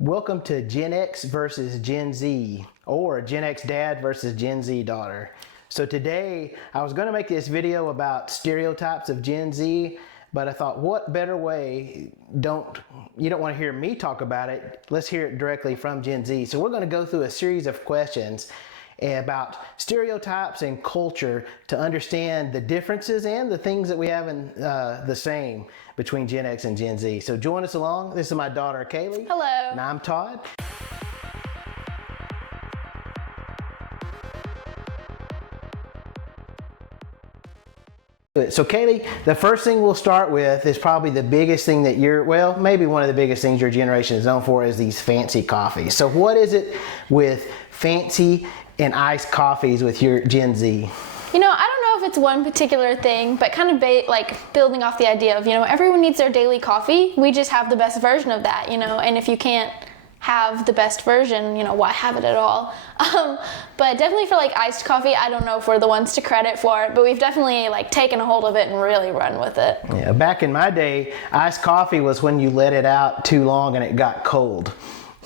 Welcome to Gen X versus Gen Z, or Gen X dad versus Gen Z daughter. So today, I was going to make this video about stereotypes of Gen Z, but I thought, what better way, you don't want to hear me talk about it, let's hear it directly from Gen Z. So we're going to go through a series of questions about stereotypes and culture to understand the differences and the things that we have in the same between Gen X and Gen Z. So join us along. This is my daughter, Kaylee. Hello. And I'm Todd. So Kaylee, the first thing we'll start with is probably the biggest thing that maybe one of the biggest things your generation is known for is these fancy coffees. So what is it with fancy and iced coffees with your Gen Z? I don't know if it's one particular thing, but kind of building off the idea of, everyone needs their daily coffee. We just have the best version of that, and if you can't have the best version, why have it at all? But definitely for iced coffee, I don't know if we're the ones to credit for it, but we've definitely taken a hold of it and really run with it. Yeah, back in my day, iced coffee was when you let it out too long and it got cold.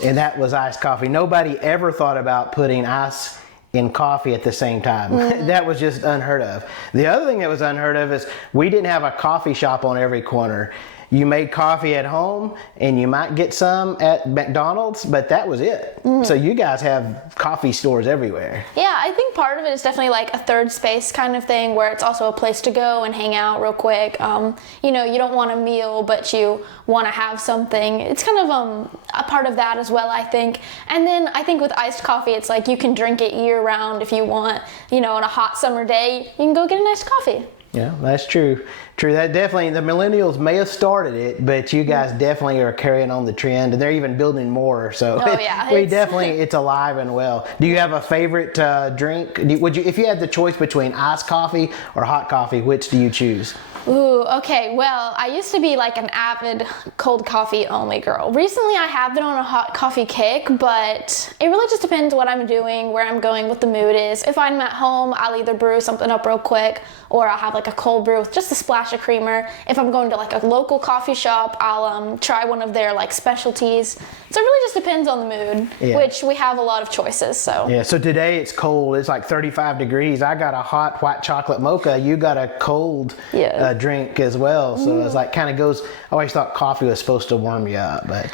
And that was iced coffee. Nobody ever thought about putting ice in coffee at the same time. Mm-hmm. That was just unheard of. The other thing that was unheard of is we didn't have a coffee shop on every corner. You made coffee at home and you might get some at McDonald's, but that was it. Mm-hmm. So you guys have coffee stores everywhere. Yeah, I think part of it is definitely a third space kind of thing where it's also a place to go and hang out real quick. You don't want a meal, but you want to have something. It's kind of a part of that as well, I think. And then I think with iced coffee, it's you can drink it year round if you want. On a hot summer day, you can go get an iced coffee. Yeah, that's true. That definitely, the millennials may have started it, but you guys definitely are carrying on the trend, and they're even building more. So it's alive and well. Do you have a favorite drink? If you had the choice between iced coffee or hot coffee, which do you choose? Ooh, okay. Well, I used to be an avid cold coffee only girl. Recently, I have been on a hot coffee kick, but it really just depends what I'm doing, where I'm going, what the mood is. If I'm at home, I'll either brew something up real quick, or I'll have a cold brew with just a splash of creamer. If I'm going to a local coffee shop, I'll try one of their specialties. So it really just depends on the mood, which we have a lot of choices. So yeah. So today it's cold. It's 35 degrees. I got a hot white chocolate mocha. You got a cold drink as well. So it's kind of goes. I always thought coffee was supposed to warm you up, but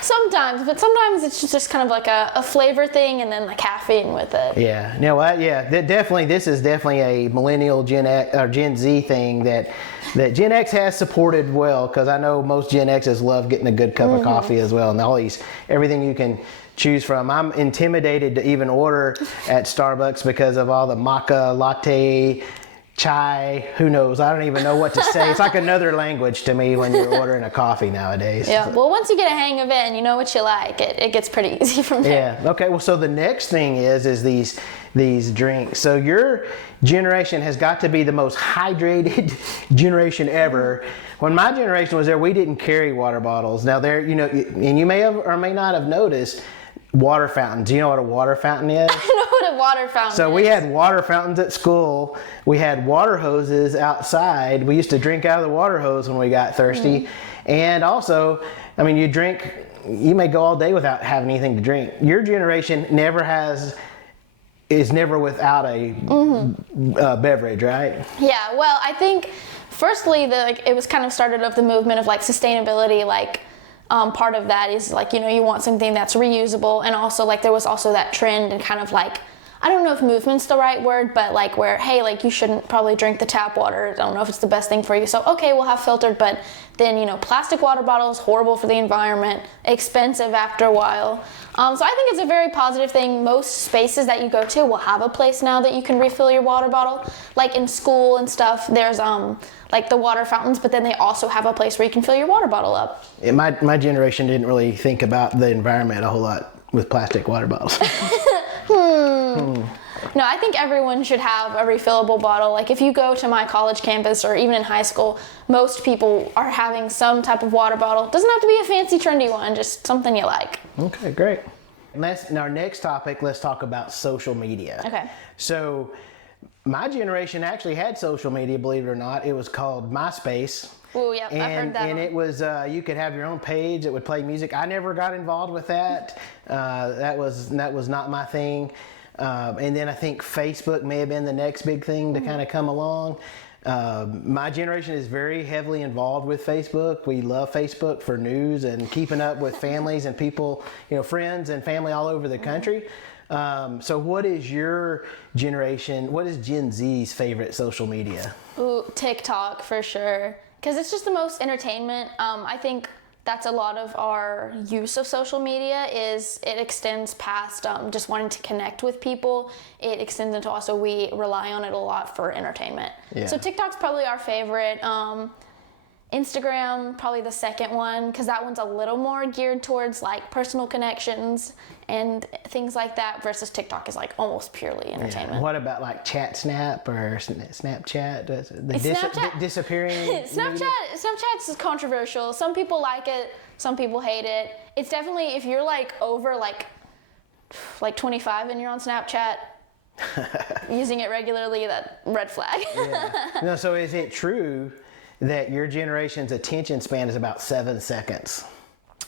sometimes it's just kind of a flavor thing, and then the caffeine with it. Yeah. You know what? Yeah. This is definitely a millennial Gen X or Gen Z thing that Gen X has supported well, because I know most Gen X's love getting a good cup of coffee as well, and everything you can choose from. I'm intimidated to even order at Starbucks because of all the maca latte, chai, who knows? I don't even know what to say. It's like another language to me when you're ordering a coffee nowadays. Yeah, well, once you get a hang of it and you know what you like, it gets pretty easy from there. Yeah, okay. Well, so the next thing is these drinks. So your generation has got to be the most hydrated generation ever. When my generation was there, we didn't carry water bottles. Now and you may have or may not have noticed water fountains. Do you know what a water fountain is? I know what a water fountain is. So we had water fountains at school. We had water hoses outside. We used to drink out of the water hose when we got thirsty. And also, you may go all day without having anything to drink. Your generation is never without a beverage, right? Yeah, well, I think firstly, it was kind of started of the movement of sustainability, part of that is you want something that's reusable, and also there was also that trend and kind of I don't know if movement's the right word, but where, hey, you shouldn't probably drink the tap water. I don't know if it's the best thing for you. So, okay, we'll have filtered, but then, plastic water bottles, horrible for the environment, expensive after a while. So I think it's a very positive thing. Most spaces that you go to will have a place now that you can refill your water bottle. In school and stuff, there's the water fountains, but then they also have a place where you can fill your water bottle up. My generation didn't really think about the environment a whole lot with plastic water bottles. No, I think everyone should have a refillable bottle. If you go to my college campus or even in high school, most people are having some type of water bottle. It doesn't have to be a fancy, trendy one, just something you like. Okay, great. In our next topic, let's talk about social media. Okay. So my generation actually had social media, believe it or not. It was called MySpace. Oh, yeah, I've heard that. And it was, you could have your own page that would play music. I never got involved with that. That was not my thing. And then I think Facebook may have been the next big thing to kind of come along. My generation is very heavily involved with Facebook. We love Facebook for news and keeping up with families and people, friends and family all over the country. So what is your generation, what is Gen Z's favorite social media? Ooh, TikTok for sure. Because it's just the most entertainment. I think that's a lot of our use of social media is it extends past just wanting to connect with people. It extends into also we rely on it a lot for entertainment. Yeah. So TikTok's probably our favorite. Instagram, probably the second one, because that one's a little more geared towards like personal connections and things like that, versus TikTok is like almost purely entertainment. Yeah. What about like Snap or Snapchat? Disappearing? Snapchat's controversial. Some people like it, some people hate it. It's definitely, if you're like over like 25 and you're on Snapchat, using it regularly, that red flag. Yeah. No, so is it true that your generation's attention span is about 7 seconds?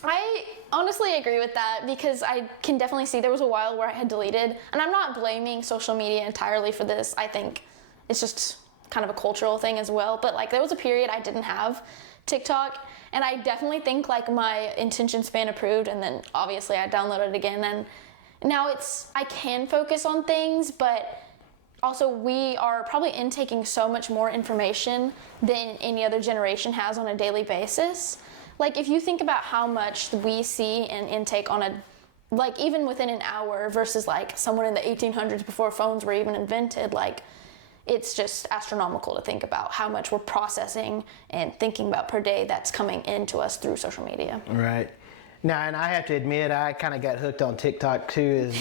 I honestly agree with that, because I can definitely see there was a while where I had deleted, and I'm not blaming social media entirely for this. I think it's just kind of a cultural thing as well. But like there was a period I didn't have TikTok, and I definitely think like my attention span improved, and then obviously I downloaded it again, and now I can focus on things, but also, we are probably intaking so much more information than any other generation has on a daily basis. Like, if you think about how much we see and intake on even within an hour versus like someone in the 1800s before phones were even invented, like, it's just astronomical to think about how much we're processing and thinking about per day that's coming into us through social media. Right. Now, and I have to admit, I kind of got hooked on TikTok too.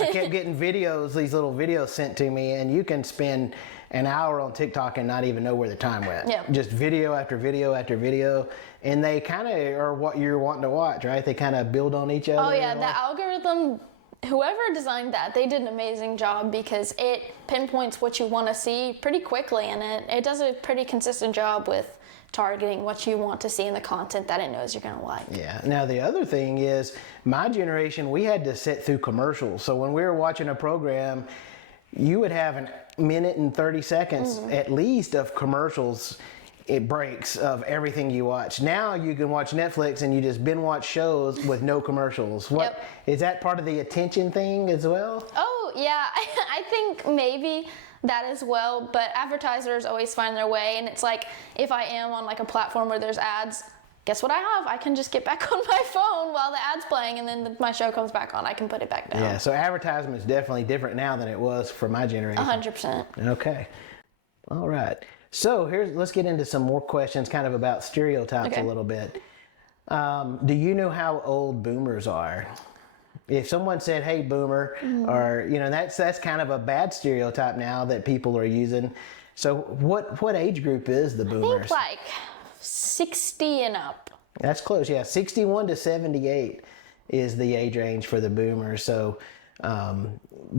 I kept getting these little videos sent to me, and you can spend an hour on TikTok and not even know where the time went. Yeah. Just video after video after video, and they kind of are what you're wanting to watch, right? They kind of build on each other. Oh yeah, the algorithm, whoever designed that, they did an amazing job, because it pinpoints what you want to see pretty quickly, and it does a pretty consistent job with targeting what you want to see in the content that it knows you're going to like. Yeah. Now, the other thing is, my generation, we had to sit through commercials. So when we were watching a program, you would have a minute and 30 seconds at least of commercials. It breaks of everything you watch. Now you can watch Netflix and you just binge watch shows with no commercials. Yep. Is that part of the attention thing as well? Oh yeah, I think maybe that as well, but advertisers always find their way, and it's like, if I am on like a platform where there's ads, guess what I have? I can just get back on my phone while the ad's playing, and then my show comes back on. I can put it back down. Yeah, so advertisement is definitely different now than it was for my generation. 100%. Okay. All right. So let's get into some more questions kind of about stereotypes a little bit. Do you know how old boomers are? If someone said, "Hey, boomer," or that's kind of a bad stereotype now that people are using. So what age group is the boomers? I think like 60 and up. That's close. Yeah, 61 to 78 is the age range for the boomers. So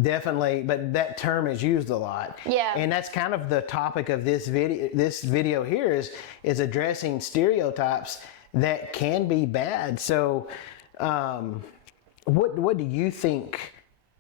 definitely, but that term is used a lot. Yeah. And that's kind of the topic of this video. This video here is addressing stereotypes that can be bad. So what do you think?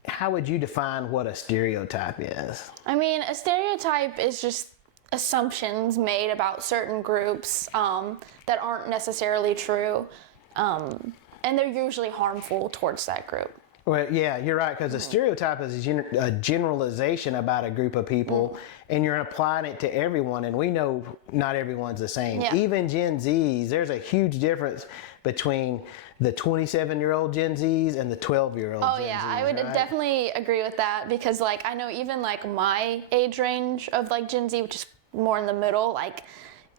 How would you define what a stereotype is? I mean, a stereotype is just assumptions made about certain groups that aren't necessarily true, and they're usually harmful towards that group. Well, yeah, you're right, because a stereotype is a generalization about a group of people, and you're applying it to everyone, and we know not everyone's the same. Yeah. Even Gen Zs, there's a huge difference between the 27-year-old Gen Zs and the 12-year-old Gen Zs. Oh yeah, I would definitely agree with that, because like I know even like my age range of like Gen Z, which is more in the middle, like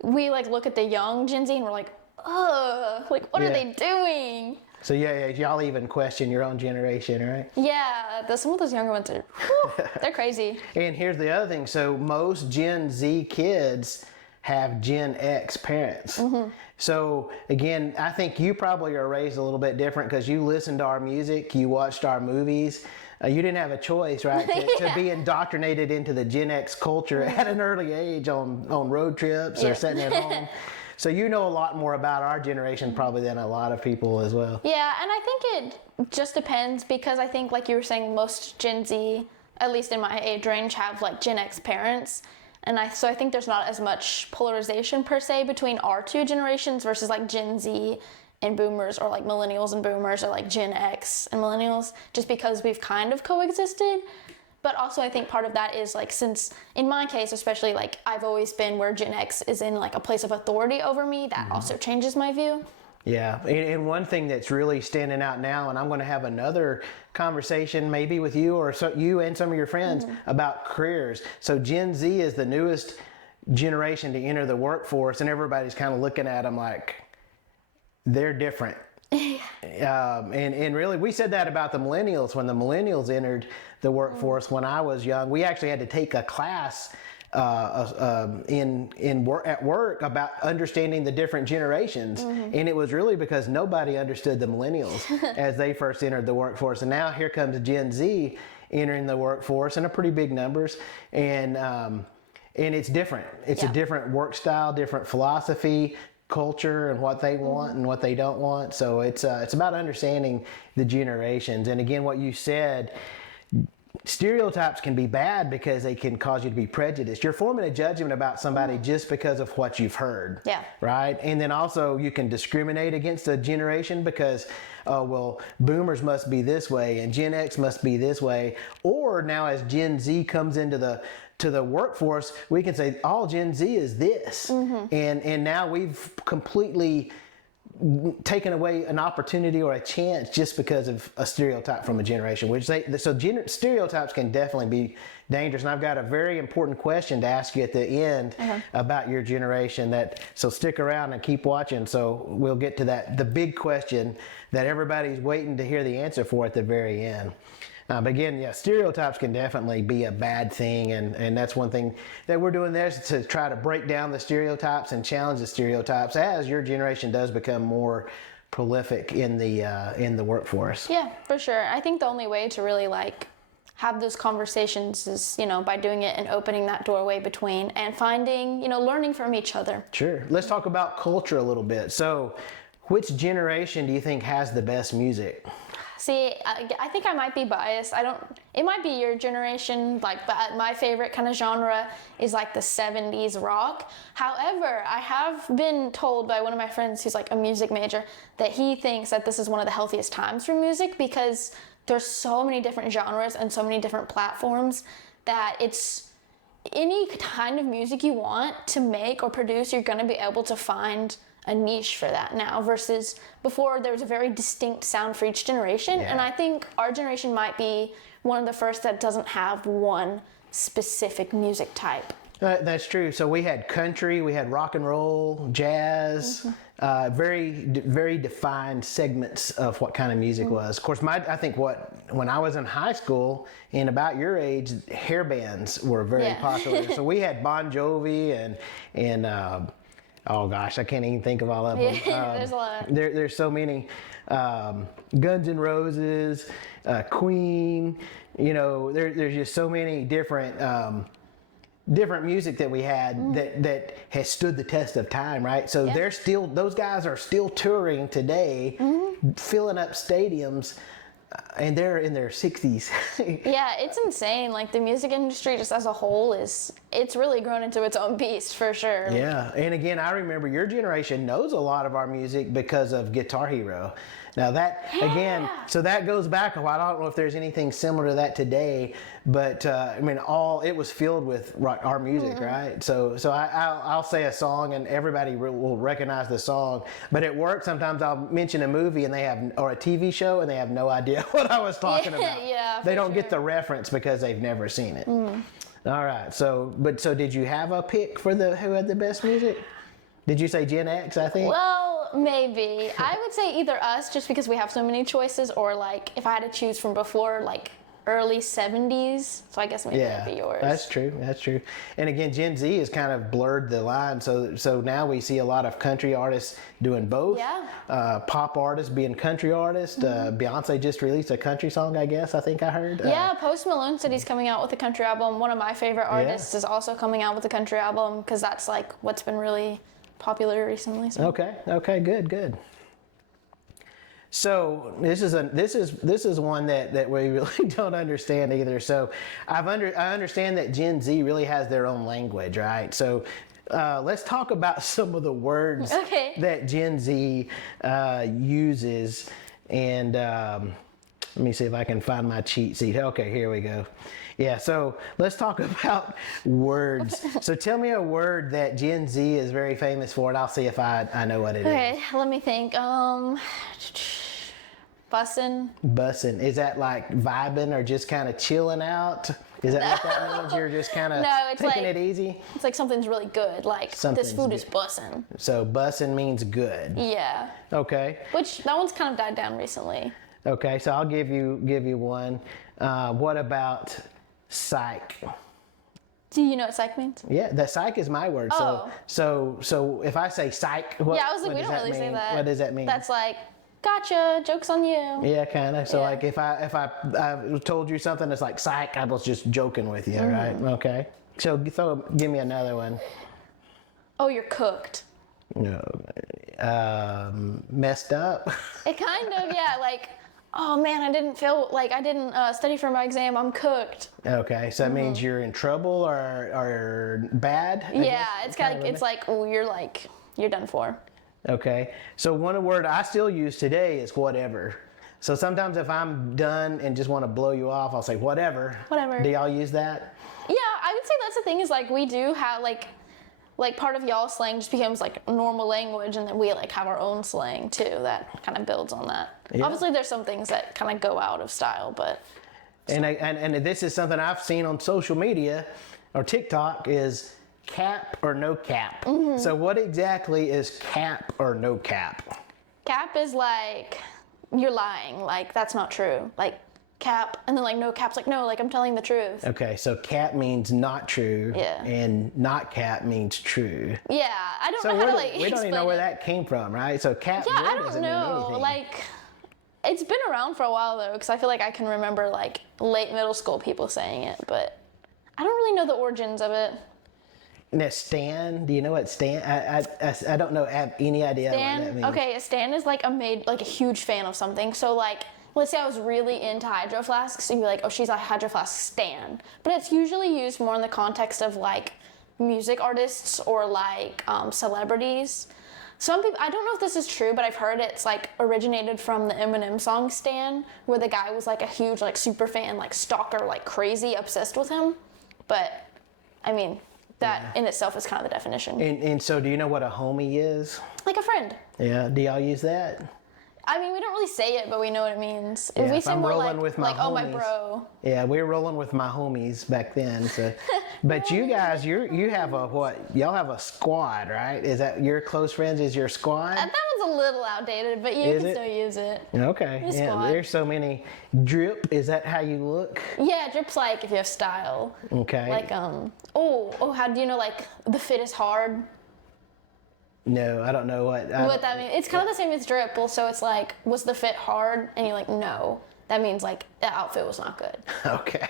we like look at the young Gen Z and we're like, ugh, like what are they doing? So yeah, y'all even question your own generation, right? Yeah, some of those younger ones are, they're crazy. And here's the other thing. So most Gen Z kids have Gen X parents. So again, I think you probably are raised a little bit different because you listened to our music, you watched our movies. You didn't have a choice, right, to be indoctrinated into the Gen X culture at an early age on road trips or sitting at home. So you know a lot more about our generation probably than a lot of people as well. Yeah, and I think it just depends because I think, like you were saying, most Gen Z, at least in my age range, have like Gen X parents. And so I think there's not as much polarization per se between our two generations versus like Gen Z and boomers, or like millennials and boomers, or like Gen X and millennials, just because we've kind of coexisted. But also I think part of that is like, since in my case especially, like I've always been where Gen X is in like a place of authority over me, that also changes my view. Yeah, and one thing that's really standing out now, and I'm going to have another conversation maybe with you or you and some of your friends about careers. So Gen Z is the newest generation to enter the workforce, and everybody's kind of looking at them like they're different. And really, we said that about the millennials when the millennials entered the workforce. When I was young, we actually had to take a class at work about understanding the different generations, and it was really because nobody understood the millennials as they first entered the workforce. And now here comes Gen Z entering the workforce in a pretty big numbers, and it's different. It's a different work style, different philosophy, culture, and what they want and what they don't want. So it's about understanding the generations. And again, what you said, stereotypes can be bad because they can cause you to be prejudiced. You're forming a judgment about somebody just because of what you've heard. Yeah. Right? And then also you can discriminate against a generation because, oh, well, boomers must be this way and Gen X must be this way. Or now as Gen Z comes into the workforce, we can say all Gen Z is this. And now we've completely taken away an opportunity or a chance just because of a stereotype from a generation, stereotypes can definitely be dangerous. And I've got a very important question to ask you at the end about your generation, so stick around and keep watching. So we'll get to the big question that everybody's waiting to hear the answer for at the very end. But again, stereotypes can definitely be a bad thing, and that's one thing that we're doing there is to try to break down the stereotypes and challenge the stereotypes as your generation does become more prolific in the workforce. Yeah, for sure. I think the only way to really like have those conversations is, by doing it and opening that doorway between and finding, learning from each other. Sure. Let's talk about culture a little bit. So, which generation do you think has the best music? See, I think I might be biased. It might be your generation, but my favorite kind of genre is like the 70s rock. However, I have been told by one of my friends who's like a music major that he thinks that this is one of the healthiest times for music because there's so many different genres and so many different platforms that it's any kind of music you want to make or produce, you're going to be able to find a niche for that now, versus before there was a very distinct sound for each generation. And I think our generation might be one of the first that doesn't have one specific music type. That's true. So we had country, we had rock and roll, jazz, very, very defined segments of what kind of music was. Of course, I think when I was in high school and about your age, hair bands were very popular. So we had Bon Jovi and oh gosh, I can't even think of all of them. There's a lot. There's so many. Guns N' Roses, Queen. There's just so many different music that we had that has stood the test of time, right? So those guys are still touring today, filling up stadiums. And they're in their 60s. Yeah, it's insane. Like the music industry just as a whole it's really grown into its own beast for sure. Yeah, and again, I remember your generation knows a lot of our music because of Guitar Hero. Now again, so that goes back a while. I don't know if there's anything similar to that today, but it was filled with our music, right? So I'll say a song and everybody will recognize the song. But at work, sometimes I'll mention a movie or a TV show and they have no idea what I was talking about. Yeah, they don't get the reference because they've never seen it. All right. So did you have a pick for who had the best music? Did you say Gen X, I think? Well, maybe. I would say either us, just because we have so many choices, or like if I had to choose from before, like early 70s. So I guess maybe that'd be yours. That's true. And again, Gen Z has kind of blurred the line. So now we see a lot of country artists doing both. Yeah. Pop artists being country artists. Beyonce just released a country song, I guess. I think I heard. Yeah, Post Malone said he's coming out with a country album. One of my favorite artists is also coming out with a country album because that's like what's been really popular recently. So. Okay, good. So this is one that we really don't understand either. So I understand that Gen Z really has their own language, right? So let's talk about some of the words that Gen Z uses, and let me see if I can find my cheat sheet. Okay, here we go. Yeah, so let's talk about words. So tell me a word that Gen Z is very famous for, and I'll see if I know what it is. Okay, let me think. Bussin'. Bussin'. Is that like vibing or just kind of chilling out? Is that what that means? You're just kind of taking it easy? It's like something's really good. Like this food is bussin'. So bussin' means good. Yeah. Okay. Which that one's kind of died down recently. Okay, so I'll give you one. What about psych? Do you know what psych means? Yeah, the psych is my word. Oh. So if I say psych, what, yeah, I was like, we don't really say that. What does that mean? That's like, gotcha, joke's on you. Yeah, kind of. So like if I told you something that's like psych, I was just joking with you, right? Okay. So give me another one. Oh, you're cooked. No, messed up. It kind of, yeah, like, oh man, I didn't study for my exam. I'm cooked. Okay, so that means you're in trouble or bad. Yeah, it's kind of it's like, oh, you're done for. Okay, so one word I still use today is whatever. So sometimes if I'm done and just want to blow you off, I'll say whatever. Whatever. Do y'all use that? Yeah, I would say that's the thing is like we do have like part of y'all slang just becomes like normal language, and then we like have our own slang too that kind of builds on that. Yeah. Obviously, there's some things that kind of go out of style, but. And this is something I've seen on social media or TikTok is cap or no cap. So what exactly is cap or no cap? Cap is like you're lying, like that's not true. Like cap, and then like no cap's like no, like I'm telling the truth. Okay, so cap means not true, and not cap means true. Yeah, I don't know how to like we don't even know where that came from, right? So cap yeah, I don't doesn't know. mean anything. Like it's been around for a while though, because I feel like I can remember like late middle school people saying it, but I don't really know the origins of it. Now, stan, do you know what stan? I don't know. Have any idea what that means. Okay, a stan is like a huge fan of something. So like, let's say I was really into Hydro Flasks, you'd be like, oh, she's a Hydro Flask stan. But it's usually used more in the context of like music artists or like celebrities. Some people, I don't know if this is true, but I've heard it's like originated from the Eminem song Stan, where the guy was like a huge like super fan, like stalker, like crazy, obsessed with him. But I mean, that in itself is kind of the definition. And so do you know what a homie is? Like a friend. Yeah, do y'all use that? I mean, we don't really say it, but we know what it means. Yeah, we say I'm more rolling like, with my homies. Oh, my bro. Yeah, we were rolling with my homies back then. So, but you guys, you have a what? Y'all have a squad, right? Is that your close friends? Is your squad? That one's a little outdated, but you can still use it. Okay. Yeah, there's so many. Drip, is that how you look? Yeah, drip's like if you have style. Okay. Like how do you know like the fit is hard? No, I don't know what that means. It's kind of the same as drip. So it's like, was the fit hard? And you're like, no. That means like the outfit was not good. Okay.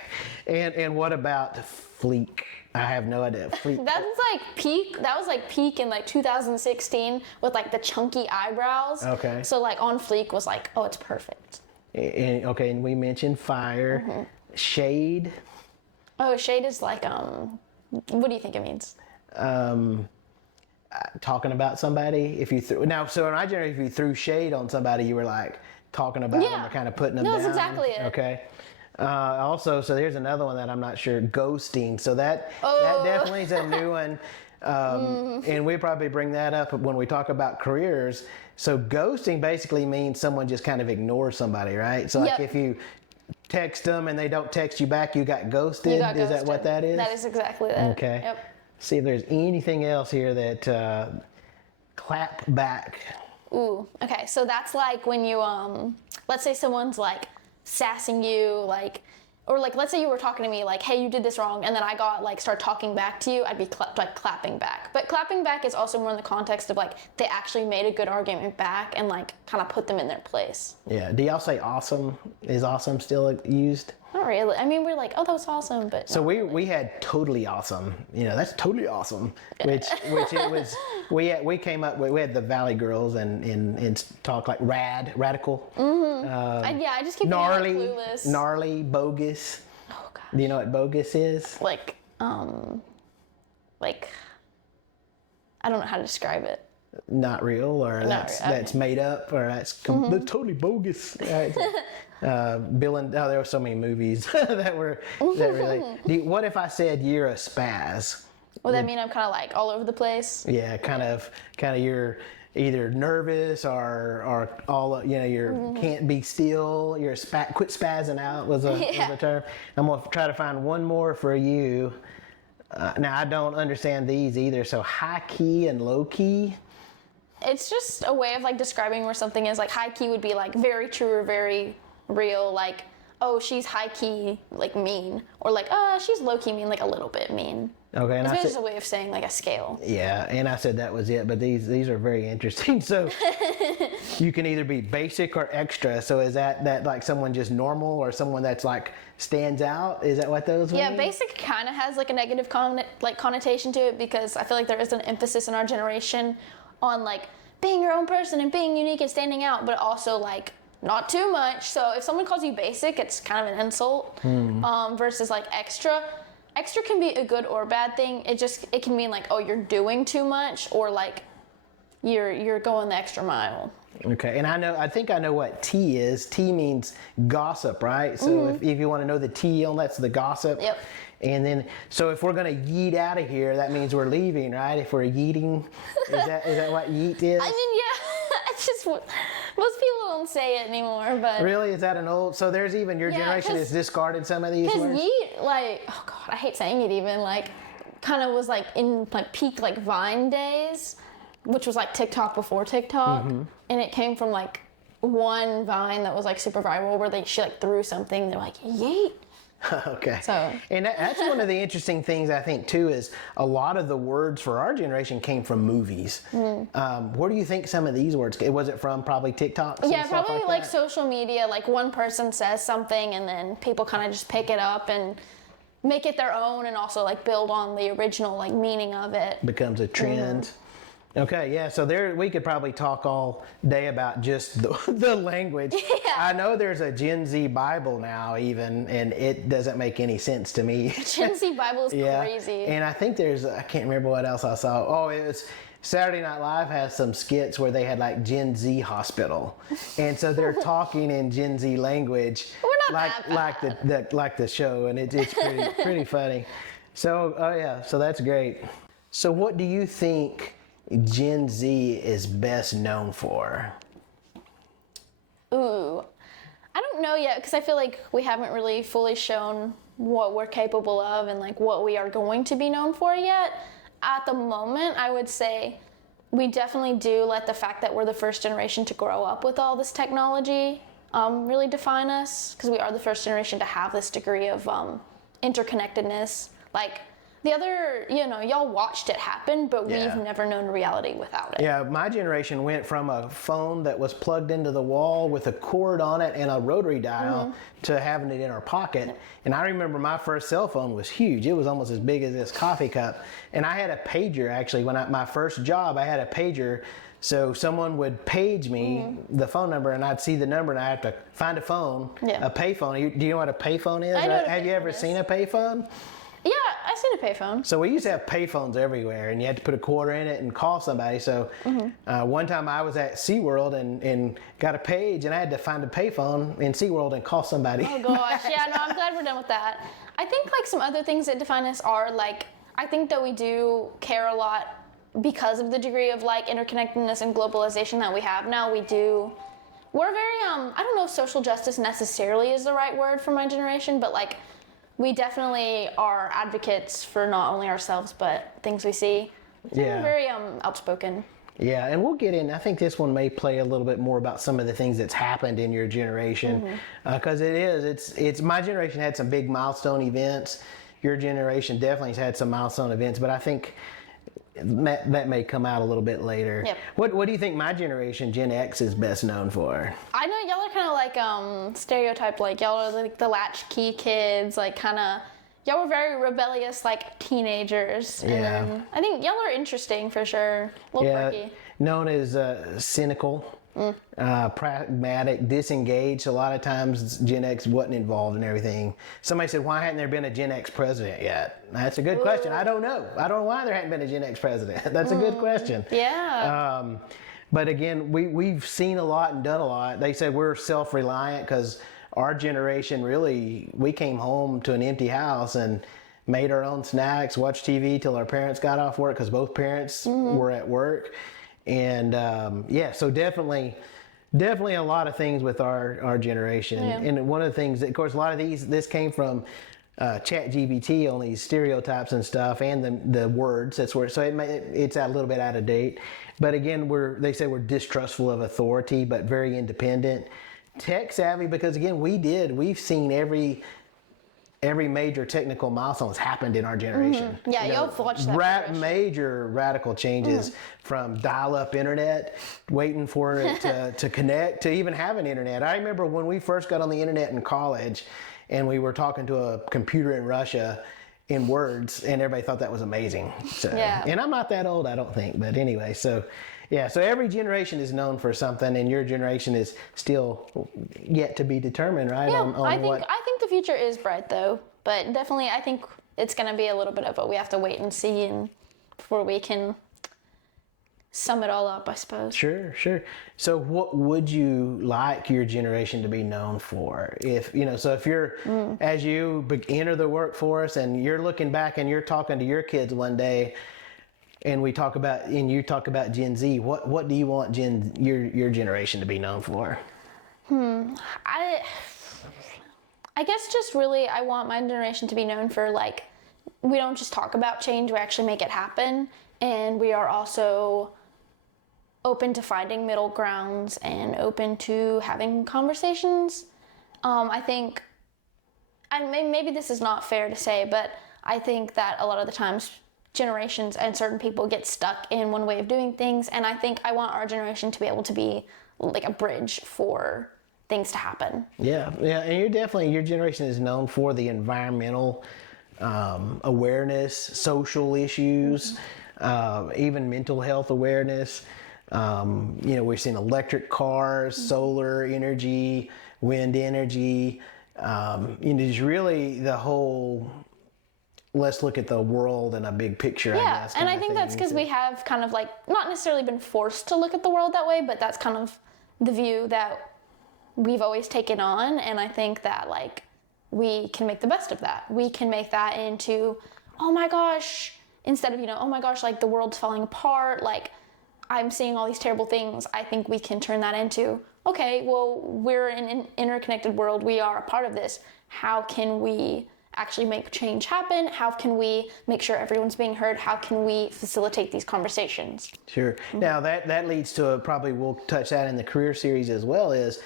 And what about fleek? I have no idea. Fleek. That's like peak. That was like peak in like 2016 with like the chunky eyebrows. Okay. So like on fleek was like, oh, it's perfect. And we mentioned fire. Shade. Oh, shade is like what do you think it means? Talking about somebody. If you so in our generation, if you threw shade on somebody, you were like talking about them or kind of putting them down. No, that's exactly it. Okay. Also, so there's another one that I'm not sure. Ghosting. So that definitely is a new one. And we probably bring that up when we talk about careers. So ghosting basically means someone just kind of ignores somebody, right? So like if you text them and they don't text you back, you got ghosted. Is that what that is? That is exactly that. Okay. Yep. See if there's anything else here that clap back. Ooh, okay. So that's like when you let's say someone's like sassing you, like, or like let's say you were talking to me like, hey, you did this wrong, and then I got like start talking back to you, I'd be clapping back. But clapping back is also more in the context of like they actually made a good argument back and like kind of put them in their place. Yeah. Do y'all say awesome? Is awesome still used? I don't really. I mean, we're like, oh, that was awesome, but So we had totally awesome. That's totally awesome. Which it was. We came up with. We had the Valley Girls and talk like radical. I just keep Gnarly, clueless. gnarly, bogus. Oh gosh. Do you know what bogus is? Like I don't know how to describe it. Not real, or that's made up, or that's totally bogus. Bill and there were so many movies that really. What if I said you're a spaz? Would that mean I'm kind of like all over the place? Yeah, kind of. You're either nervous or all. You're can't be still. You're quit spazzing out was a term. I'm gonna try to find one more for you. Now I don't understand these either. So high key and low key. It's just a way of like describing where something is. Like high key would be like very true or very real. Like, oh, she's high key like mean, or like, oh, she's low key mean, like a little bit mean. Okay, and it's just a way of saying like a scale. Yeah, and I said that was it, but these are very interesting. So you can either be basic or extra. So is that like someone just normal or someone that's like stands out? Is that what those mean? Yeah, basic kind of has like a negative connotation to it, because I feel like there is an emphasis in our generation on like being your own person and being unique and standing out, but also like not too much. So if someone calls you basic, it's kind of an insult. Versus like extra. Extra can be a good or bad thing. It can mean like, oh, you're doing too much, or like you're going the extra mile. Okay, and I think I know what tea is. Tea means gossip, right? So if you want to know the tea on that's the gossip. Yep. And then, so if we're gonna yeet out of here, that means we're leaving, right? If we're yeeting, is that what yeet is? I mean, yeah, it's just most people don't say it anymore, but really, is that an old? So there's even your generation has discarded some of these words. Because yeet, like, oh god, I hate saying it. Even like, kind of was like in like peak like Vine days, which was like TikTok before TikTok, and it came from like one Vine that was like super viral where she like threw something. They're like yeet. Okay. So, and that's one of the interesting things I think too is a lot of the words for our generation came from movies. Where do you think some of these words? Was it from probably TikTok? Yeah, probably like social media. Like one person says something and then people kind of just pick it up and make it their own, and also like build on the original like meaning of it. Becomes a trend. Okay, yeah, so we could probably talk all day about just the language. Yeah. I know there's a Gen Z Bible now even, and it doesn't make any sense to me. Gen Z Bible is crazy. And I think I can't remember what else I saw. Oh, it was Saturday Night Live has some skits where they had like Gen Z Hospital. And so they're talking in Gen Z language. We're not like the show, and it's pretty funny. So, so that's great. So what do you think Gen Z is best known for? Ooh, I don't know yet, because I feel like we haven't really fully shown what we're capable of and like what we are going to be known for yet. At the moment, I would say we definitely do let the fact that we're the first generation to grow up with all this technology really define us, because we are the first generation to have this degree of interconnectedness. Like, the other, y'all watched it happen, but we've never known reality without it. Yeah, my generation went from a phone that was plugged into the wall with a cord on it and a rotary dial to having it in our pocket. And I remember my first cell phone was huge. It was almost as big as this coffee cup. And I had a pager, actually. My first job, I had a pager. So someone would page me the phone number, and I'd see the number, and I have to find a phone, a payphone. Do you know what a payphone is? Have you ever seen a payphone? Yeah, I've seen a payphone. So we used to have payphones everywhere, and you had to put a quarter in it and call somebody. So one time I was at SeaWorld and got a page, and I had to find a payphone in SeaWorld and call somebody. Oh gosh, yeah, no, I'm glad we're done with that. I think like some other things that define us are like, I think that we do care a lot because of the degree of like interconnectedness and globalization that we have now. We're very, I don't know if social justice necessarily is the right word for my generation, but like, we definitely are advocates for not only ourselves, but things we see. We're very outspoken. Yeah, and we'll get in. I think this one may play a little bit more about some of the things that's happened in your generation, because it's my generation had some big milestone events. Your generation definitely has had some milestone events, but I think that may come out a little bit later. Yep. What do you think my generation, Gen X, is best known for? I know y'all are kind of like stereotype, like y'all are like the latchkey kids, like kind of y'all were very rebellious, like teenagers. And Yeah. then I think y'all are interesting for sure. A little quirky. Known as cynical, pragmatic, disengaged. A lot of times Gen X wasn't involved in everything. Somebody said, why hadn't there been a Gen X president yet? That's a good question. I don't know. I don't know why there hadn't been a Gen X president. That's a good question. Yeah. But again, we've seen a lot and done a lot. They said we're self-reliant because our generation really, we came home to an empty house and made our own snacks, watched TV till our parents got off work because both parents were at work. And so definitely a lot of things with our generation. Yeah. And one of the things, of course, a lot of this came from ChatGPT on these stereotypes and stuff, and the words. That's where it's a little bit out of date. But again, they say we're distrustful of authority, but very independent, tech savvy. Because again, we've seen every major technical milestone has happened in our generation. Yeah, you've watched that. Major radical changes from dial-up internet, waiting for it to connect, to even have an internet. I remember when we first got on the internet in college, and we were talking to a computer in Russia in words, and everybody thought that was amazing. So, Yeah. And I'm not that old, I don't think, but anyway, so every generation is known for something, and your generation is still yet to be determined, right? Yeah, I think the future is bright though, but definitely I think it's going to be a little bit of we have to wait and see, and before we can sum it all up, I suppose. Sure. So what would you like your generation to be known for? If you're, as you enter the workforce and you're looking back and you're talking to your kids one day, and you talk about Gen Z, what do you want your generation to be known for? I guess just really I want my generation to be known for like, we don't just talk about change, we actually make it happen, and we are also open to finding middle grounds and open to having conversations. I think, and maybe this is not fair to say, but I think that a lot of the times generations and certain people get stuck in one way of doing things, and I think I want our generation to be able to be like a bridge for things to happen. Yeah, and your generation is known for the environmental awareness, social issues, even mental health awareness. We're seeing electric cars, solar energy, wind energy. It's really the whole, let's look at the world in a big picture. Yeah, I guess, and I think that's because we have kind of like not necessarily been forced to look at the world that way, but that's kind of the view that we've always taken on. And I think that like we can make the best of that. We can make that into, oh my gosh, instead of, oh my gosh, like the world's falling apart, like I'm seeing all these terrible things. I think we can turn that into, okay, well, we're in an interconnected world. We are a part of this. How can we actually make change happen? How can we make sure everyone's being heard? How can we facilitate these conversations? Sure. Now that leads to probably we'll touch that in the career series as well, is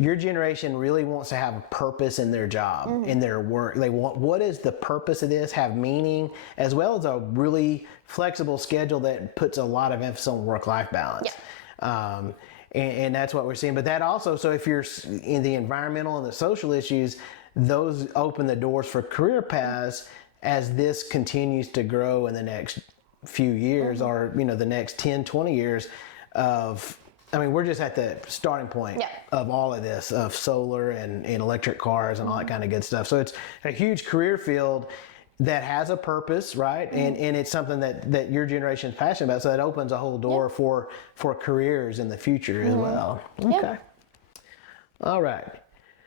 your generation really wants to have a purpose in their job, in their work. They want, what is the purpose of this, have meaning, as well as a really flexible schedule that puts a lot of emphasis on work-life balance. Yeah. And that's what we're seeing. But that also, so if you're in the environmental and the social issues, those open the doors for career paths as this continues to grow in the next few years, or, the next 10, 20 years of, we're just at the starting point of all of this, of solar and electric cars and all that kind of good stuff. So it's a huge career field that has a purpose, right? And it's something that your generation is passionate about. So that opens a whole door for careers in the future as well. Okay. All right.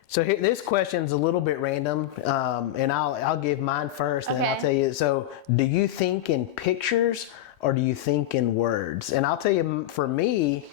So here, this question's a little bit random, and I'll give mine first, and then I'll tell you. So do you think in pictures or do you think in words? And I'll tell you, for me,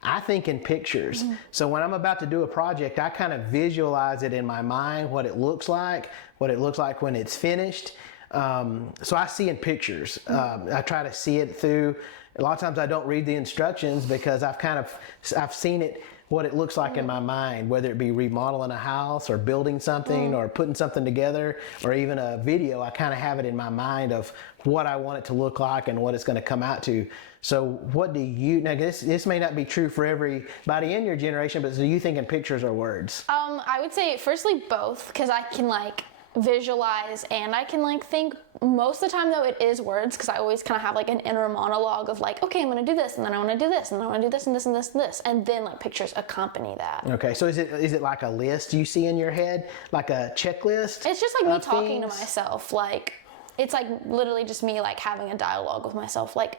I think in pictures. So when I'm about to do a project, I kind of visualize it in my mind, what it looks like when it's finished. So I see in pictures. I try to see it through. A lot of times I don't read the instructions because I've seen it what it looks like in my mind, whether it be remodeling a house or building something or putting something together or even a video. I kind of have it in my mind of what I want it to look like and what it's going to come out to. So what do you, now this may not be true for everybody in your generation, but do you think in pictures or words? I would say firstly both, because I can like visualize and I can like think. Most of the time though it is words, because I always kind of have like an inner monologue of like, okay, I'm going to do this and then I want to do this and then I want to do this and this and this and this, and then like pictures accompany that. Okay, so is it like a list you see in your head, like a checklist? It's just like me talking to myself. Like it's like literally just me like having a dialogue with myself. Like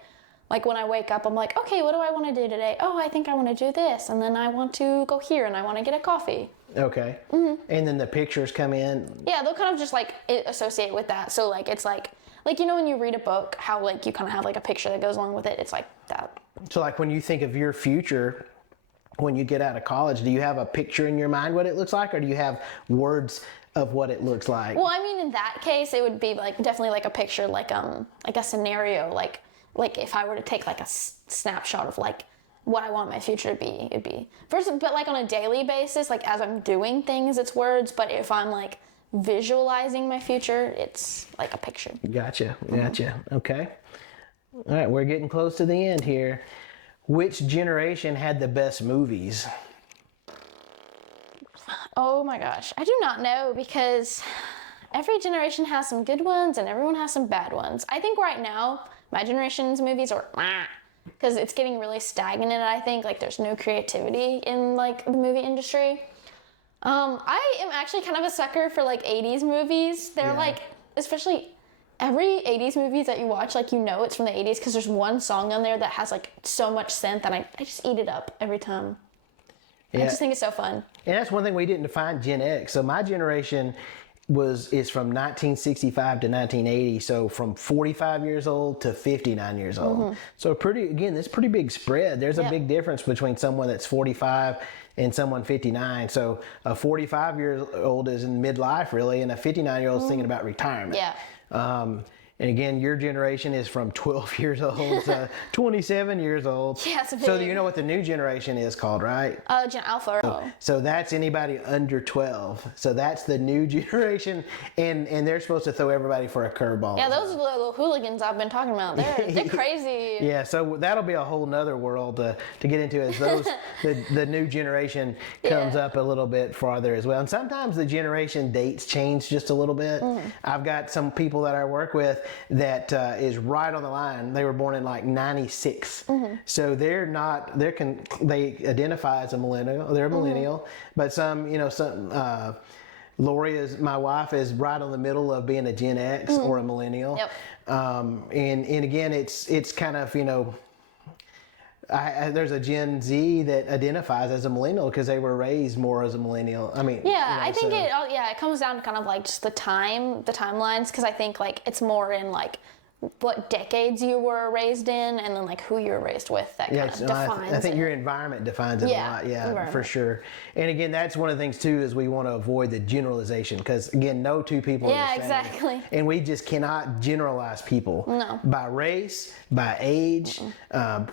when I wake up, I'm like, okay, what do I want to do today? Oh, I think I want to do this, and then I want to go here and I want to get a coffee. Okay. Mm-hmm. And then the pictures come in. Yeah, they'll kind of just like associate with that. So like it's like you know when you read a book, how like you kind of have like a picture that goes along with it. It's like that. So like when you think of your future, when you get out of college, do you have a picture in your mind what it looks like, or do you have words of what it looks like? Well, I mean, in that case, it would be like definitely like a picture, like a scenario, like if I were to take like a snapshot of like what I want my future to be, it'd be first, but like on a daily basis, like as I'm doing things, it's words. But if I'm like visualizing my future, it's like a picture. Gotcha. Okay. All right, we're getting close to the end here. Which generation had the best movies? Oh my gosh, I do not know, because every generation has some good ones and everyone has some bad ones. I think right now my generation's movies are because it's getting really stagnant. I think like there's no creativity in like the movie industry. I am actually kind of a sucker for like 80s movies. They're like, especially every 80s movie that you watch, like you know it's from the 80s because there's one song on there that has like so much synth, and I just eat it up every time. Yeah. I just think it's so fun. And that's one thing we didn't define Gen X. So my generation is from 1965 to 1980, so from 45 years old to 59 years old. Mm-hmm. So there's pretty big spread. There's a big difference between someone that's 45 and someone 59. So a 45-year-old is in midlife really, and a 59-year-old is thinking about retirement. Yeah. And again, your generation is from 12 years old to 27 years old. Yeah, it's a big... So you know what the new generation is called, right? Gen Alpha. So that's anybody under 12. So that's the new generation, and they're supposed to throw everybody for a curveball. Yeah, those are the little hooligans I've been talking about. They're crazy. Yeah, so that'll be a whole nother world to get into as the new generation comes up a little bit farther as well. And sometimes the generation dates change just a little bit. I've got some people that I work with that is right on the line. They were born in like 96. So they identify as a millennial. They're a millennial, but Lori my wife is right on the middle of being a Gen X or a millennial. Yep. And again, it's kind of, there's a Gen Z that identifies as a millennial because they were raised more as a millennial. I mean, I think it comes down to kind of like just the timelines, because I think like it's more in like what decades you were raised in, and then like who you were raised with that kind of defines I think your environment defines it a lot. For sure. And again, that's one of the things too, is we want to avoid the generalization, because again, no two people are the same. Exactly. And we just cannot generalize people by race, by age,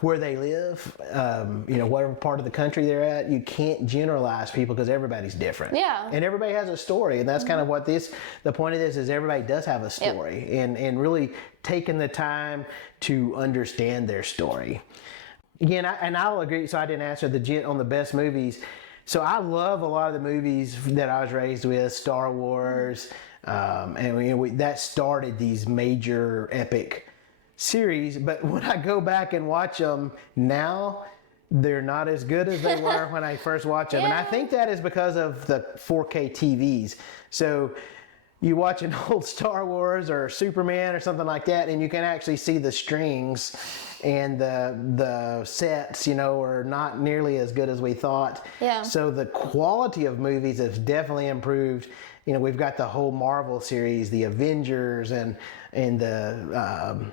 where they live, whatever part of the country they're at. You can't generalize people because everybody's different. Yeah. And everybody has a story, and that's kind of what the point of this is. Everybody does have a story, and really taking the time to understand their story. Again, I'll agree. So I didn't answer on the best movies. So I love a lot of the movies that I was raised with, Star Wars, and that started these major epic series. But when I go back and watch them now, they're not as good as they were when I first watched them. And I think that is because of the 4K TVs. So you watch an old Star Wars or Superman or something like that, and you can actually see the strings and the sets, are not nearly as good as we thought. Yeah. So the quality of movies has definitely improved. We've got the whole Marvel series, the Avengers, and the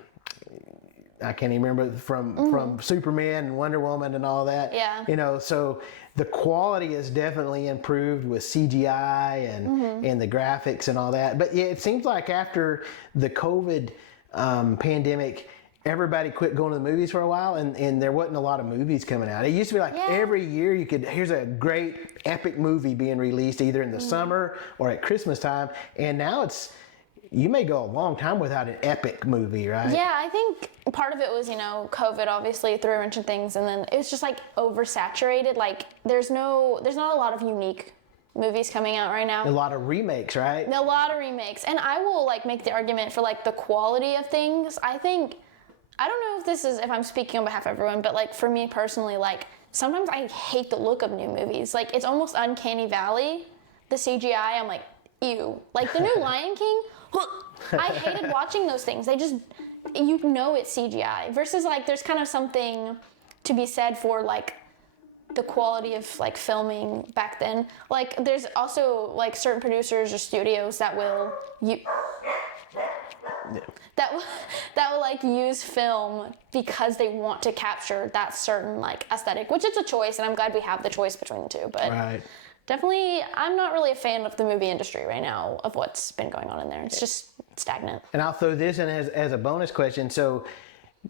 I can't even remember from Superman and Wonder Woman and all that. Yeah. So the quality has definitely improved with CGI and the graphics and all that. But yeah, it seems like after the COVID pandemic, everybody quit going to the movies for a while, and there wasn't a lot of movies coming out. It used to be like every year here's a great epic movie being released either in the summer or at Christmas time, and now you may go a long time without an epic movie, right? Yeah, I think part of it was, COVID obviously threw a wrench in things, and then it was just like oversaturated. Like there's not a lot of unique movies coming out right now. A lot of remakes, right? A lot of remakes. And I will like make the argument for like the quality of things. I don't know if I'm speaking on behalf of everyone, but like for me personally, like sometimes I hate the look of new movies. Like it's almost uncanny valley. The CGI, I'm like, ew. Like the new Lion King, I hated watching those things. They just, it's CGI. Versus like there's kind of something to be said for like the quality of like filming back then. Like there's also like certain producers or studios that will that will like use film because they want to capture that certain like aesthetic, which is a choice, and I'm glad we have the choice between the two. But definitely, I'm not really a fan of the movie industry right now, of what's been going on in there. It's just stagnant. And I'll throw this in as a bonus question. So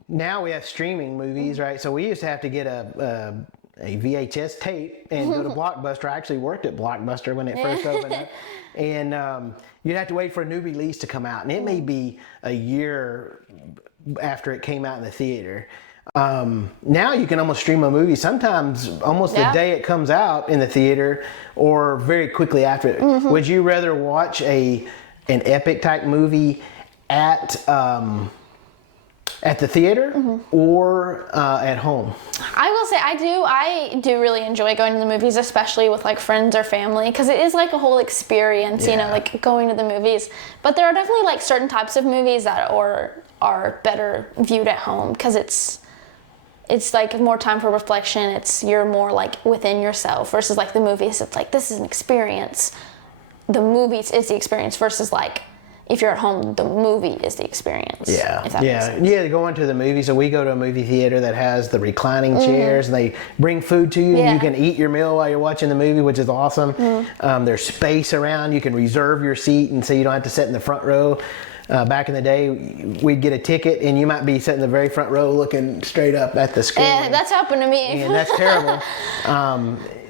now we have streaming movies, right? So we used to have to get a VHS tape and go to Blockbuster. I actually worked at Blockbuster when it first opened up. And you'd have to wait for a new release to come out. And it may be a year after it came out in the theater. Now you can almost stream a movie sometimes almost the day it comes out in the theater or very quickly after it. Would you rather watch an epic type movie at the theater or at home? I will say I do really enjoy going to the movies, especially with like friends or family, because it is like a whole experience, like going to the movies. But there are definitely like certain types of movies that are better viewed at home, because it's like more time for reflection. You're more like within yourself, versus like the movies. It's like, this is an experience. The movies is the experience, versus like if you're at home, the movie is the experience. Going to the movies. So we go to a movie theater that has the reclining chairs, and they bring food to you, and you can eat your meal while you're watching the movie, which is awesome. There's space around. You can reserve your seat, and so you don't have to sit in the front row. Back in the day, we'd get a ticket, and you might be sitting in the very front row looking straight up at the screen. Yeah, that's happened to me. And that's terrible.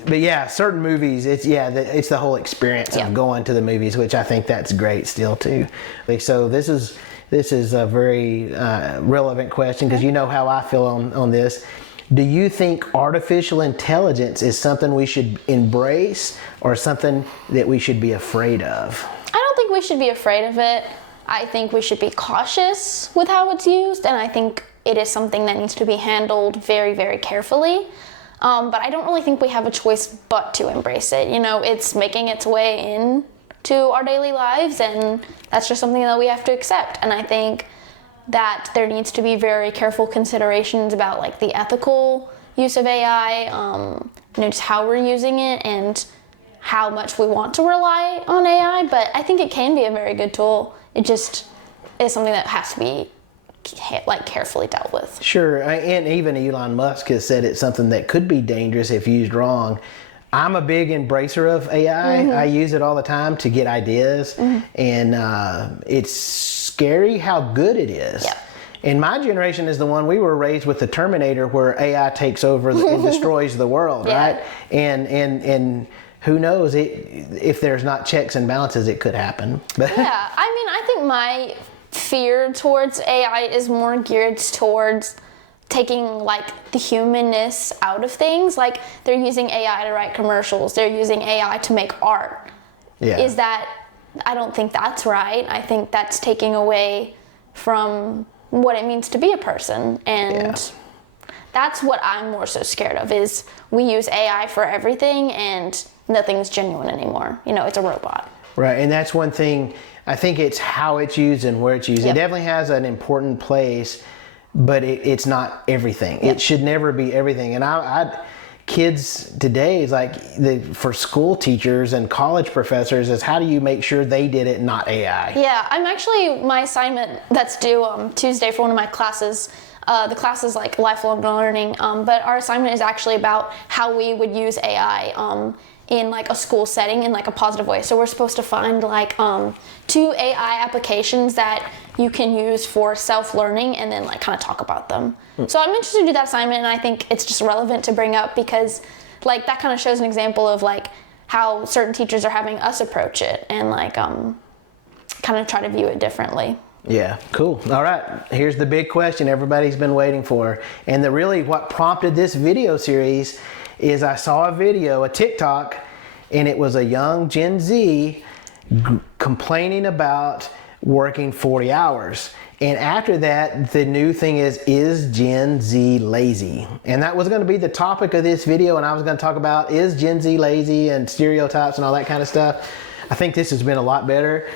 But yeah, certain movies, it's the whole experience of going to the movies, which I think that's great still too. Like, so this is a very relevant question, because you know how I feel on this. Do you think artificial intelligence is something we should embrace, or something that we should be afraid of? I don't think we should be afraid of it. I think we should be cautious with how it's used, and I think it is something that needs to be handled very, very carefully. But I don't really think we have a choice but to embrace it. It's making its way into our daily lives, and that's just something that we have to accept. And I think that there needs to be very careful considerations about like the ethical use of AI, just how we're using it and how much we want to rely on AI. But I think it can be a very good tool. It just is something that has to be like carefully dealt with. Sure, and even Elon Musk has said it's something that could be dangerous if used wrong. I'm a big embracer of AI. I use it all the time to get ideas, and it's scary how good it is. Yeah. And my generation is the one, we were raised with the Terminator, where AI takes over and destroys the world, right? And who knows, if there's not checks and balances, it could happen. I think my fear towards AI is more geared towards taking like the humanness out of things. Like they're using AI to write commercials, they're using AI to make art. I don't think that's right. I think that's taking away from what it means to be a person, and that's what I'm more so scared of, is we use AI for everything and nothing's genuine anymore. It's a robot. Right, and that's one thing. I think it's how it's used and where it's used. It definitely has an important place, but it's not everything. It should never be everything. And kids today is like, for school teachers and college professors, is how do you make sure they did it, not AI? Yeah, I'm actually, my assignment that's due Tuesday for one of my classes. The class is like lifelong learning, but our assignment is actually about how we would use AI in like a school setting in like a positive way. So we're supposed to find like 2 AI applications that you can use for self-learning and then like kind of talk about them. So I'm interested to do that assignment, and I think it's just relevant to bring up because like that kind of shows an example of like how certain teachers are having us approach it and like kind of try to view it differently. Yeah, cool. All right, here's the big question everybody's been waiting for. And what prompted this video series is I saw a video, a TikTok, and it was a young Gen Z complaining about working 40 hours. And after that, the new thing is Gen Z lazy? And that was going to be the topic of this video, and I was going to talk about, is Gen Z lazy and stereotypes and all that kind of stuff. I think this has been a lot better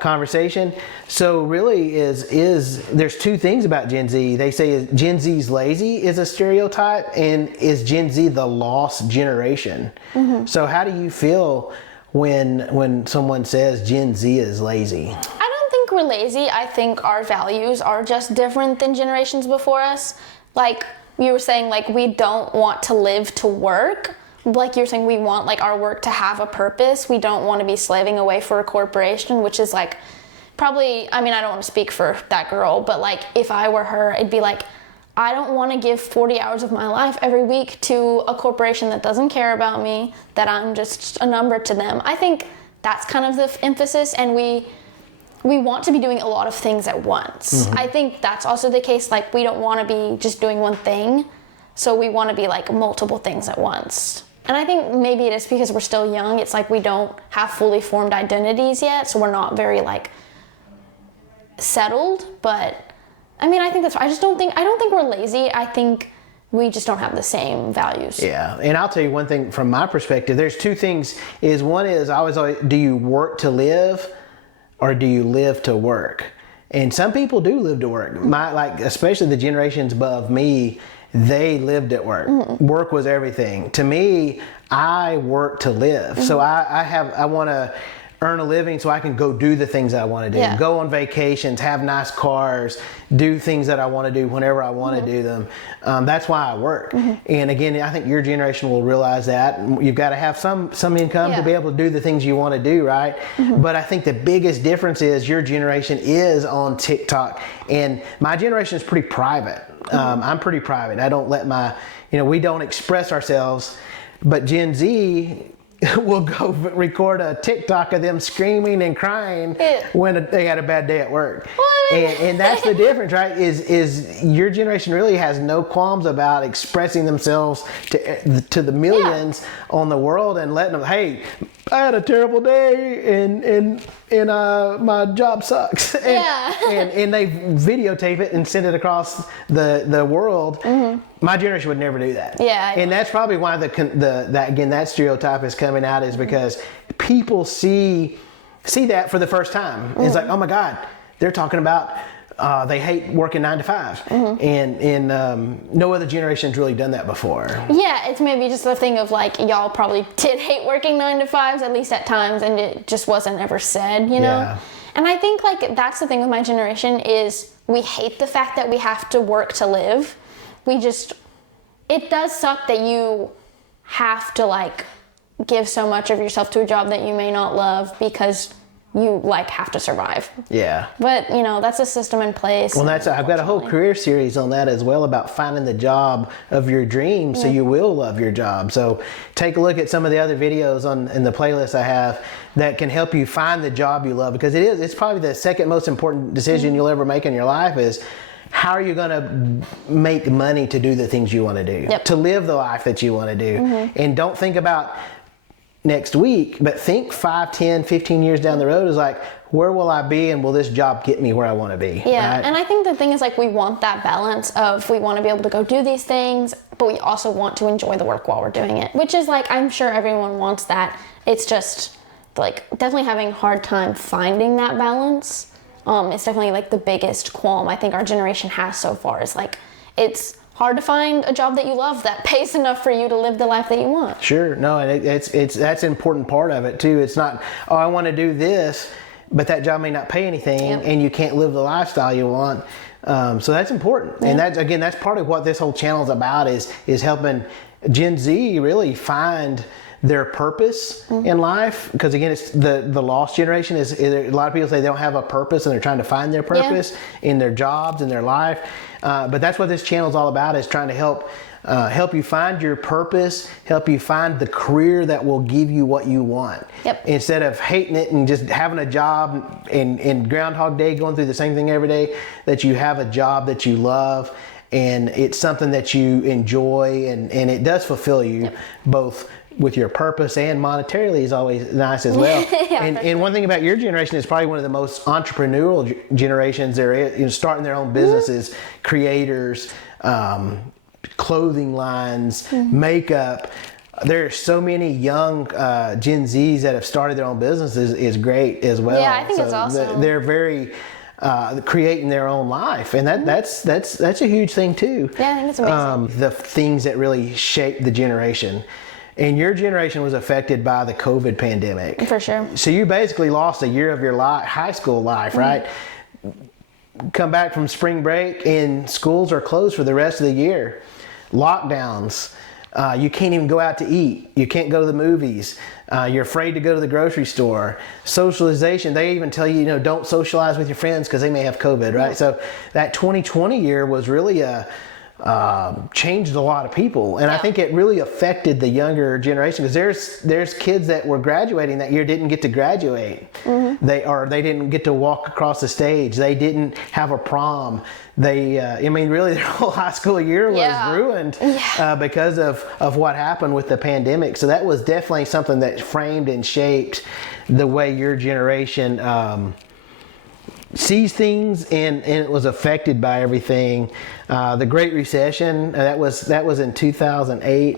conversation. So really there's 2 things about Gen Z. They say Gen Z's lazy is a stereotype, and is Gen Z the lost generation? So how do you feel when someone says Gen Z is lazy? I don't think we're lazy. I think our values are just different than generations before us. Like you were saying, like we don't want to live to work. Like you're saying, we want like our work to have a purpose. We don't want to be slaving away for a corporation, which is like probably, I mean, I don't want to speak for that girl, but like if I were her, it'd be like, I don't want to give 40 hours of my life every week to a corporation that doesn't care about me, that I'm just a number to them. I think that's kind of the emphasis, and we want to be doing a lot of things at once. I think that's also the case. Like we don't want to be just doing one thing, so we want to be like multiple things at once. And I think maybe it is because we're still young. It's like we don't have fully formed identities yet, so we're not very like settled. But I mean, I think that's. I don't think we're lazy. I think we just don't have the same values. Yeah, and I'll tell you one thing from my perspective. There's 2 things. One is I always do you work to live, or do you live to work? And some people do live to work. Especially the generations above me. They lived at work. Work was everything. To me, I work to live. So I want to earn a living so I can go do the things that I want to do. Go on vacations, have nice cars, do things that I want to do whenever I want to do them. That's why I work. And again, I think your generation will realize that. You've got to have some income to be able to do the things you want to do, right? But I think the biggest difference is your generation is on TikTok, and my generation is pretty private. I'm pretty private. I don't let we don't express ourselves, but Gen Z will go record a TikTok of them screaming and crying when they had a bad day at work. And that's the difference, right? Is your generation really has no qualms about expressing themselves to the millions on the world and letting them, hey, I had a terrible day and my job sucks. And they videotape it and send it across the world. My generation would never do that. And that's probably why that stereotype is coming out, is because people see that for the first time. It's like, oh my God, they're talking about they hate working 9 to 5, and no other generation's really done that before. Yeah, it's maybe just the thing of like y'all probably did hate working 9 to 5s at least at times, and it just wasn't ever said, you know. Yeah. And I think like that's the thing with my generation is we hate the fact that we have to work to live. It does suck that you have to like give so much of yourself to a job that you may not love because you like have to survive. Yeah. But that's a system in place. Well, I've got a whole career series on that as well, about finding the job of your dreams so you will love your job. So take a look at some of the other videos in the playlist I have that can help you find the job you love, because it's probably the second most important decision you'll ever make in your life is, how are you going to make money to do the things you want to do, to live the life that you want to do? And don't think about next week, but think 5, 10, 15 years down the road is like, where will I be, and will this job get me where I want to be? Yeah, right? And I think the thing is like we want that balance of we want to be able to go do these things, but we also want to enjoy the work while we're doing it, which is like, I'm sure everyone wants that. It's just like definitely having a hard time finding that balance. It's definitely like the biggest qualm I think our generation has so far, is like it's hard to find a job that you love that pays enough for you to live the life that you want. Sure, no, and it's that's an important part of it too. It's not, oh, I want to do this, but that job may not pay anything, and you can't live the lifestyle you want. So that's important, and that's part of what this whole channel is about, is helping Gen Z really find their purpose in life. Because again, it's the lost generation is a lot of people say they don't have a purpose and they're trying to find their purpose in their jobs, in their life. But that's what this channel is all about, is trying to help you find your purpose, help you find the career that will give you what you want. Instead of hating it and just having a job in Groundhog Day, going through the same thing every day, that you have a job that you love and it's something that you enjoy and it does fulfill you both with your purpose and monetarily is always nice as well. And one thing about your generation is probably one of the most entrepreneurial generations there is, starting their own businesses, creators, clothing lines, makeup. There are so many young Gen Zs that have started their own businesses is great as well. Yeah, I think it's awesome. They're very creating their own life, and that's a huge thing too. Yeah, I think it's amazing. The things that really shape the generation. And your generation was affected by the COVID pandemic. For sure. So you basically lost a year of your high school life, right? Come back from spring break and schools are closed for the rest of the year. Lockdowns. You can't even go out to eat. You can't go to the movies. You're afraid to go to the grocery store. Socialization, they even tell you, don't socialize with your friends because they may have COVID, right? So that 2020 year was really changed a lot of people, and I think it really affected the younger generation, because there's kids that were graduating that year didn't get to graduate. They didn't get to walk across the stage. They didn't have a prom. They really their whole high school year was ruined because of what happened with the pandemic. So that was definitely something that framed and shaped the way your generation sees things, and it was affected by everything. The Great Recession, that was in 2008.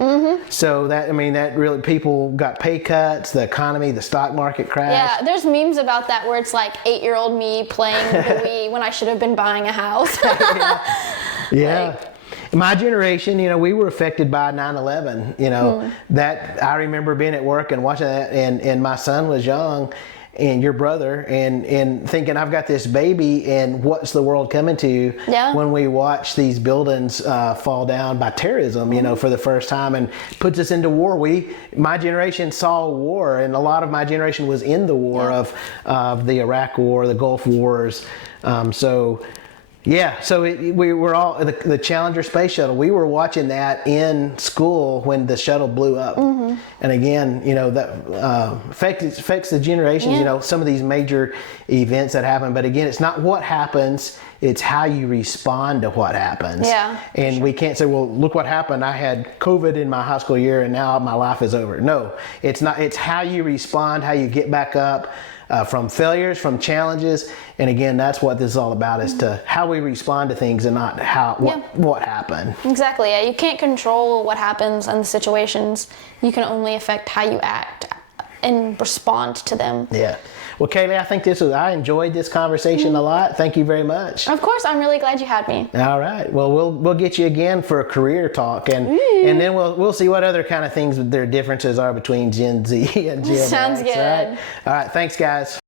So that really, people got pay cuts, the economy, the stock market crashed. Yeah, there's memes about that where it's like 8-year-old me playing the Wii when I should have been buying a house. My generation, we were affected by 9/11. That I remember being at work and watching that, and my son was young, and your brother, and thinking, I've got this baby, and what's the world coming to when we watch these buildings fall down by terrorism, for the first time, and puts us into war. My generation saw war, and a lot of my generation was in the war of the Iraq War, the Gulf Wars. We were all the Challenger space shuttle. We were watching that in school when the shuttle blew up, and again, that affects the generations. Some of these major events that happen, but again, it's not what happens; it's how you respond to what happens. And we can't say, "Well, look what happened. I had COVID in my high school year, and now my life is over." No, it's not. It's how you respond, how you get back up. From failures, from challenges, and again, that's what this is all about, is to how we respond to things and not what happened. Exactly. Yeah, you can't control what happens in the situations. You can only affect how you act and respond to them. Yeah. Well, Kaylee, I think I enjoyed this conversation a lot. Thank you very much. Of course, I'm really glad you had me. All right. Well, we'll get you again for a career talk, and then we'll see what other kind of things their differences are between Gen Z and Gen X. Sounds good. All right. Thanks, guys.